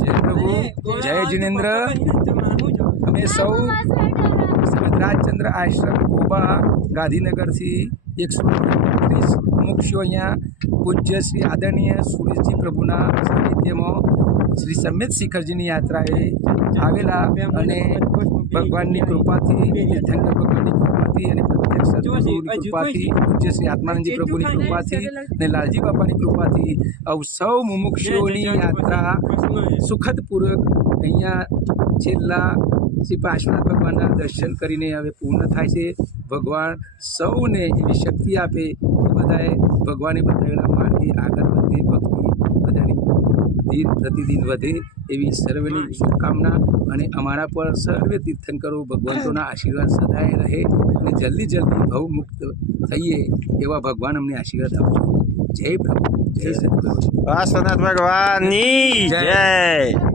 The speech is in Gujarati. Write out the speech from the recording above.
जय प्रभु, जय जिनेन्द्र। અમે સૌ શ્રીમદ રાજચંદ્ર આશ્રમ કોબા ગાંધીનગરથી 135 મુમુક્ષુઓ અહીંયા પૂજ્ય શ્રી આદરણીય સુરેશજી પ્રભુના સાનિધ્યમાં શ્રી સમ્યત શિખરજીની યાત્રાએ આવેલા અને ભગવાનની કૃપાથી તીર્થંકર ભગવાનની કૃપાથી અને પ્રત્યક્ષ સદગુરુની કૃપાથી પૂજ્ય શ્રી આત્માનંદજી પ્રભુની કૃપાથી અને લાલજી બાપાની કૃપાથી સૌ મુમુક્ષુઓની યાત્રા સુખદપૂર્વક અહીંયા છેલ્લા શ્રી પાર્શ્વનાથ ભગવાનના દર્શન કરીને હવે પૂર્ણ થાય છે। ભગવાન સૌને એવી શક્તિ આપે કે બધાએ ભગવાને બતાવેલા માર્ગે આગળ વધે, ભક્તિ બધાની દિન પ્રતિદિન વધે એવી સર્વેની શુભકામના અને અમારા પર સર્વે તીર્થંકરો ભગવંતોના આશીર્વાદ સદાય રહે અને જલ્દી ભવમુક્ત થઈએ એવા ભગવાન અમને આશીર્વાદ આપજો। જય પ્રભુ, જય સદગુરુ, પાર્શ્વનાથ ભગવાનની જય।